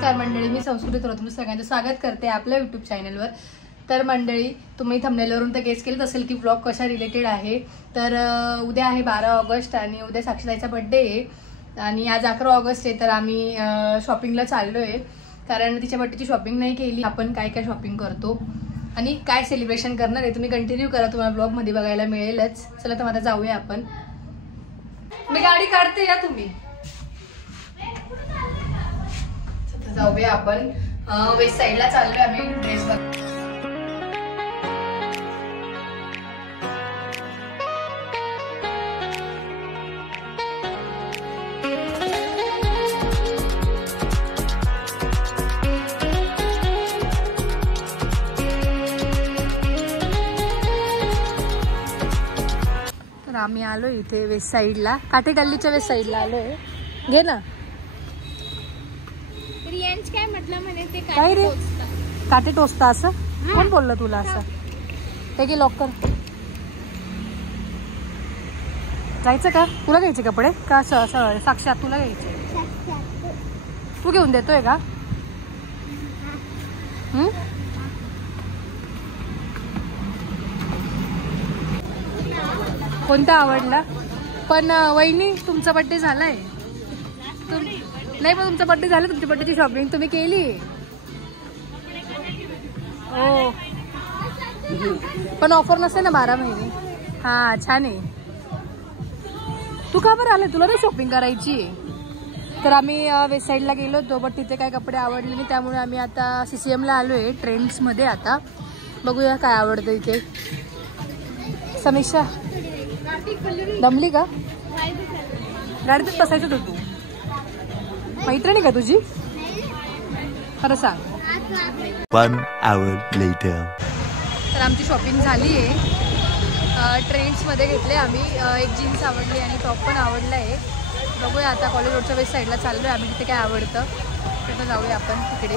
नमस्कार मंडळी, मी संस्कृती थोरात तुमचं सगळ्यांचं स्वागत करते आपल्या यूट्यूब चॅनलवर। तर मंडळी, तुम्ही थंबनेलवरून तर गेस केलंच असेल की ब्लॉग कशा रिलेटेड आहे। तर उद्या आहे 12 ऑगस्ट आणि उद्या साक्षीताईचा बर्थडे आहे आणि आज 11 ऑगस्ट आहे। तर आम्ही शॉपिंगला चाललोय कारण तिच्या बर्थडेची शॉपिंग नाही केली। आपण काय काय शॉपिंग करतो आणि काय सेलिब्रेशन करणार आहे तुम्ही कंटिन्यू करा, तुम्हाला ब्लॉग मध्ये बघायला मिळेलच। चला तर आता जाऊया आपण। मी गाडी काढते या तुम्ही जाऊया आपण। वेस्ट साइडला चाललोय आम्ही ड्रेस बघ। तर आम्ही आलो इथे वेस्ट साइडला, काटे गल्लीच्या वेस्ट साइडला आलोय। घे ना काय म्हटलं म्हणे ते काय रे, काटे टोचता असं कोण बोललं तुला? असं हे की लॉकर जायचं का? तुला घ्यायचे कपडे का? असं साक्षात तुला घ्यायचे? तू घेऊन देतोय का? कोणता आवडला? पण वहिनी तुमचा बर्थडे झालाय नाही, पण तुमचा बर्थडे झाला, तुमच्या बर्थडेची शॉपिंग तुम्ही केली हो, पण ऑफर नसते ना 12 महिने। हा छान आहे। तू का बरं आले? तुला नाही शॉपिंग करायची? तर आम्ही वेस्ट साईडला गेलो होतो बट तिथे काय कपडे आवडले नाही, त्यामुळे आम्ही आता CCMला आलोय ट्रेंड्स मध्ये। आता बघूया काय आवडतं इथे। समीक्षा दमली का? गाडीतच बसायचं होतं तू? मैत्रिणी का तुझी? खरं सांग। 1 hour later. तर आमची शॉपिंग झाली आहे। ट्रेंड्समध्ये घेतले आम्ही। एक जीन्स आवडली आणि टॉप पण आवडला आहे। बघूया आता कॉलेज रोडच्या वेस्ट साईडला चाललो आहे आम्ही, तिथे काय आवडतं तिथं जाऊया आपण तिकडे।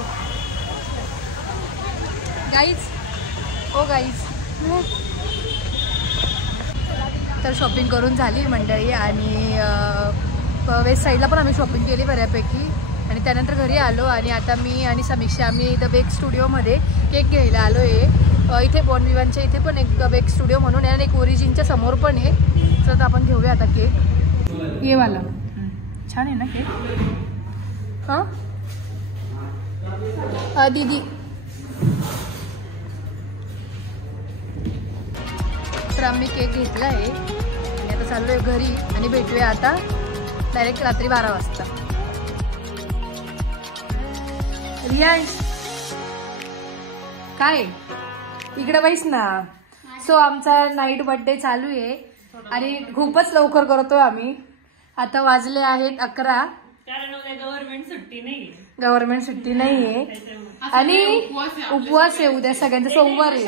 गाईज हो गाईज, तर शॉपिंग करून झाली मंडळी आणि वेस्ट साईडला पण आम्ही शॉपिंग केली बऱ्यापैकी आणि त्यानंतर घरी आलो आणि आता मी आणि समीक्षा आम्ही द बेक स्टुडिओमध्ये केक घ्यायला आलो आहे। इथे बॉनविवानच्या इथे पण एक बेक स्टुडिओ म्हणून आहे आणि एक ओरिजिनच्या समोर पण आहे। तर आपण घेऊया आता केक। ये वाला छान आहे ना केक? हां दीदी, तर आम्ही केक घेतला आहे आणि आता चाललोय घरी आणि भेटूया आता डायरेक्ट रात्री 12 वाजता। रियांश काय इकडे बैस ना। सो आमचा नाईट बर्थडे चालू आहे आणि खूपच लवकर करतोय आम्ही। आता वाजले आहेत 11 कारण उद्या गव्हर्नमेंट सुट्टी नाहीये आणि उपवास आहे उद्या सगळ्यांचा, सोमवार आहे।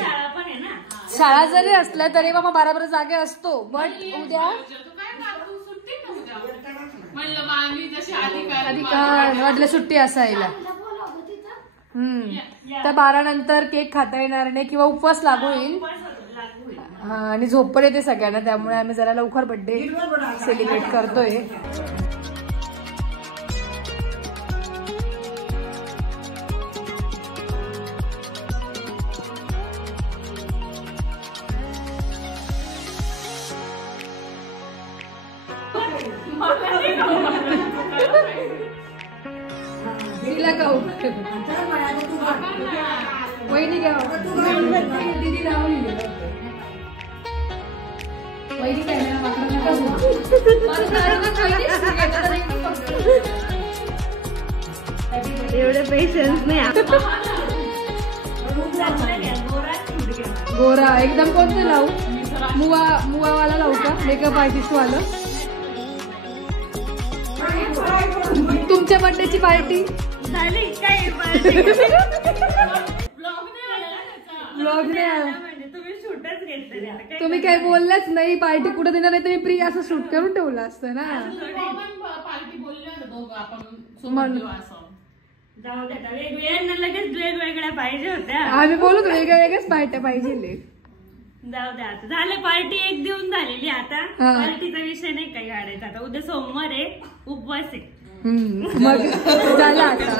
शाळा जरी असल्या तरी बाबा 12 जागे असतो, बट उद्या वाटलं सुट्टी असायला। तर 12 नंतर केक खाता येणार नाही किंवा उपवास लागू होईल। हा आणि झोप पण येते सगळ्यांना, त्यामुळे आम्ही जरा लवकर बर्थडे सेलिब्रेट करतोय। तिला गाऊ वहिनी घ्या दीदी लावून वहिनी एवढे पेशन्स नाही। गोरा एकदम कोणतं लावू? मुवावाला लावू का? मेकअप आर्टिस्ट वाला? तुमच्या बर्थडेची पार्टी झाली काय? ब्लॉग नाही आला म्हणजे तुम्ही शूटच घेतलं, तुम्ही काय बोललाच नाही। पार्टी कुठे देणार नाही तुम्ही, प्री असं शूट करून ठेवलं असतं ना। पार्टी बोलले आपण जाऊ दे, वेगवेगळ्या लगेच वेगवेगळ्या पाहिजे होत्या। आम्ही बोलू वेगळ्याच पार्ट्या पाहिजे। जाऊ द्या आता, झालं पार्टी एक देऊन झालेली, आता पार्टीचा विषय नाही काही काढायचा। आता उद्या सोमवार आहे, उपवास आहे, मग झालं आता.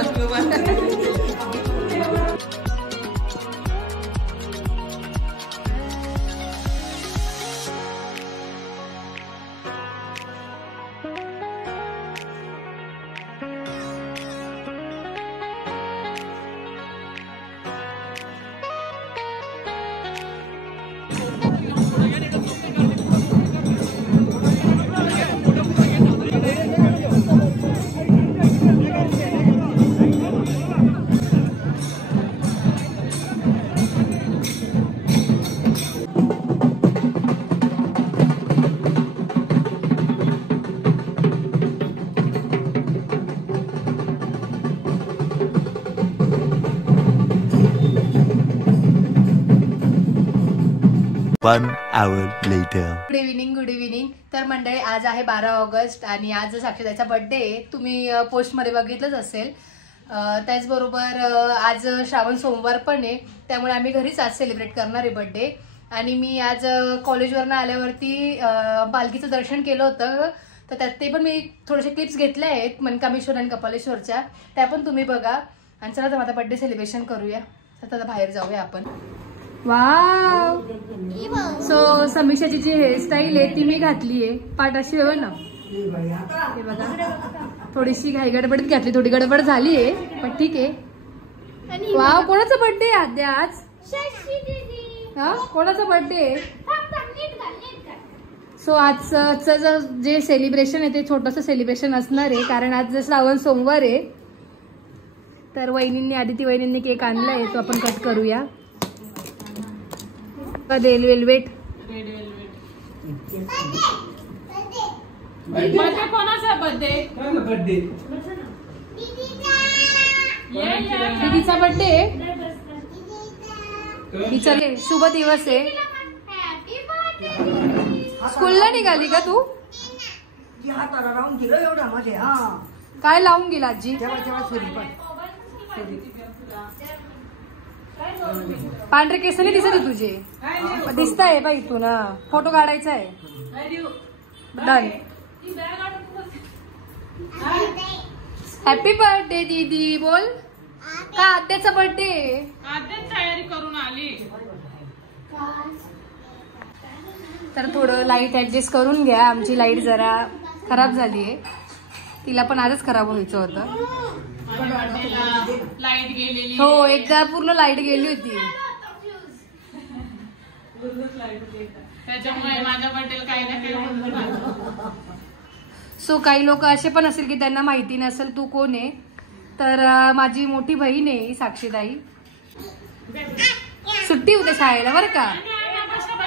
One hour later. Good evening. Good evening. तर मंडळी आज आहे 12 ऑगस्ट आणि आज साक्षीताईचा बर्थडे आहे. तुम्ही पोस्टमध्ये बघितलंच असेल. त्याचबरोबर आज श्रावण सोमवार पण आहे, त्यामुळे आम्ही घरीच आज सेलिब्रेट करणार आहे बर्थडे. आणि मी आज कॉलेजवरनं आल्यावरती पालखीचं दर्शन केलं होतं, तर त्यात ते पण मी थोडेसे क्लिप्स घेतले आहेत मनकामेश्वर आणि कपालेश्वरच्या, त्या पण तुम्ही बघा. आणि चला तर माझा बर्थडे सेलिब्रेशन करूया. आता बाहेर जाऊया आपण. वाव. सो समीक्षाची जी हेअरस्टाईल आहे ती मी घातली आहे, पाठ अशी हो ना, हे बघा. थोडीशी घाई गडबडीत घातली, थोडी गडबड झाली आहे पण ठीक आहे. वाव. कोणाचा बर्थडे आहे आज? हा, कोणाचा बर्थडे? सो आजचं जे सेलिब्रेशन आहे ते छोटंसं सेलिब्रेशन असणार आहे, कारण आज श्रावण सोमवार आहे. तर वहिनींनी, आदिती वहिनींनी केक आणलाय, तो आपण कट करूया. Red velvet. कोणाचा बर्थडे? दीदीचा बर्थडे. तिचा शुभ दिवस आहे. स्कूलला निघाली का तू? काय लावून गेला आजी? पांढरे केस नाही दिसत तुझे, दिसताय बाई तू ना. फोटो काढायचा आहे. डन. हॅपी बर्थडे दीदी. बोल का आद्याचा बर्थडे? आधीच तयारी करून आली. तर थोडं लाईट ऍडजस्ट करून घ्या. आमची लाईट जरा खराब झाली आहे, तिला पण आजच खराब व्हायचं होतं. लाईट गेलेली. हो, एकदा पूर्ण लाईट गेली होती. त्याच्यामुळे माझ्या बर्थडेला काही ना काही. सो काही लोक असे पण असेल की त्यांना माहिती नसेल तू कोण आहे. तर माझी मोठी बहीण आहे साक्षीताई. सुट्टी उद्या शाळेला बरं का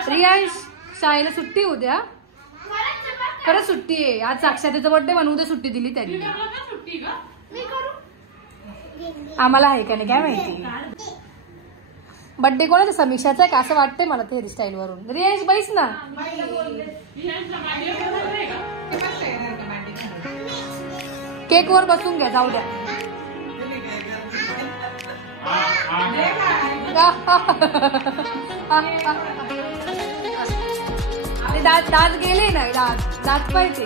रियांश, शाळेला सुट्टी उद्या. खरंच सुट्टी आहे. आज साक्षाताईचा बर्थडे म्हणून उद्या सुट्टी दिली त्यांनी. आम्हाला आहे का नाही काय माहिती. बर्थडे कोणाचा? समीक्षाचा आहे का असं वाटतंय मला ते हेअरस्टाईल वरून. रियांश बैस ना. केक वर बसून घ्या, जाऊ द्या. दात गेले नाही, दात पाहिजे.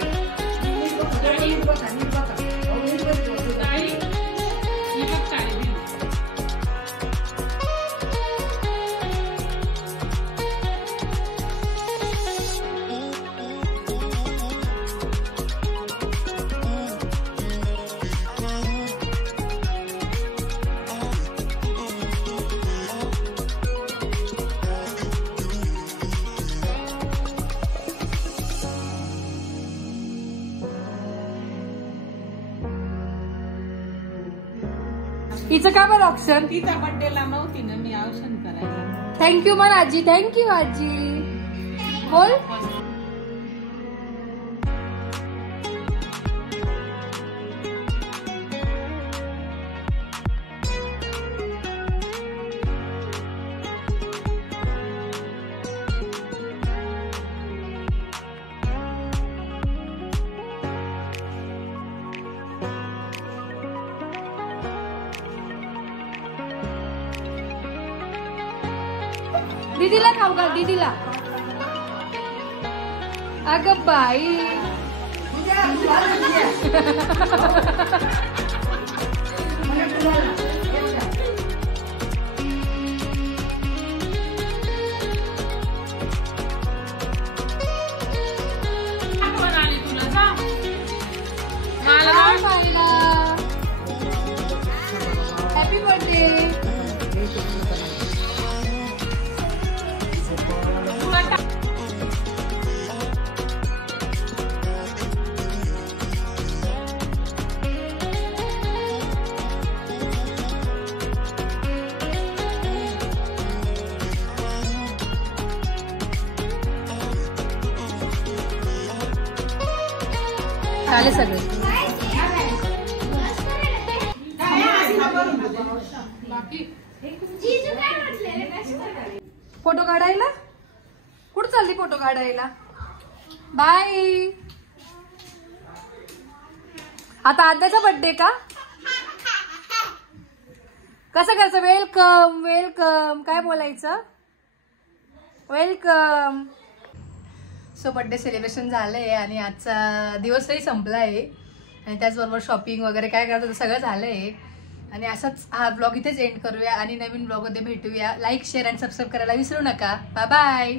हिचं का बरं ऑप्शन? तिचा बर्थडेला नव्हती ना मी, औषध करायला. थँक्यू मन आजी. थँक्यू आजी. बोल. दीदीला खाऊ घाल, दीदीला. अगं बाई. आठवण आली तुला जा. मला हॅपी बर्थडे. झाले सगळे. फोटो काढायला कुठं चालली? फोटो काढायला. बाय. आता आद्याचा बर्थडे का? कसं करायचं? वेलकम वेलकम काय बोलायचं? वेलकम. सो बर्थडे सेलिब्रेशन झालंय आणि आजचा दिवसही संपला आहे आणि त्याचबरोबर शॉपिंग वगैरे काय करायचं ते सगळं झालंय. आणि असाच हा ब्लॉग इथेच एंड करूया आणि नवीन ब्लॉगमध्ये भेटूया. लाईक शेअर आणि सबस्क्राईब करायला विसरू नका. Bye bye.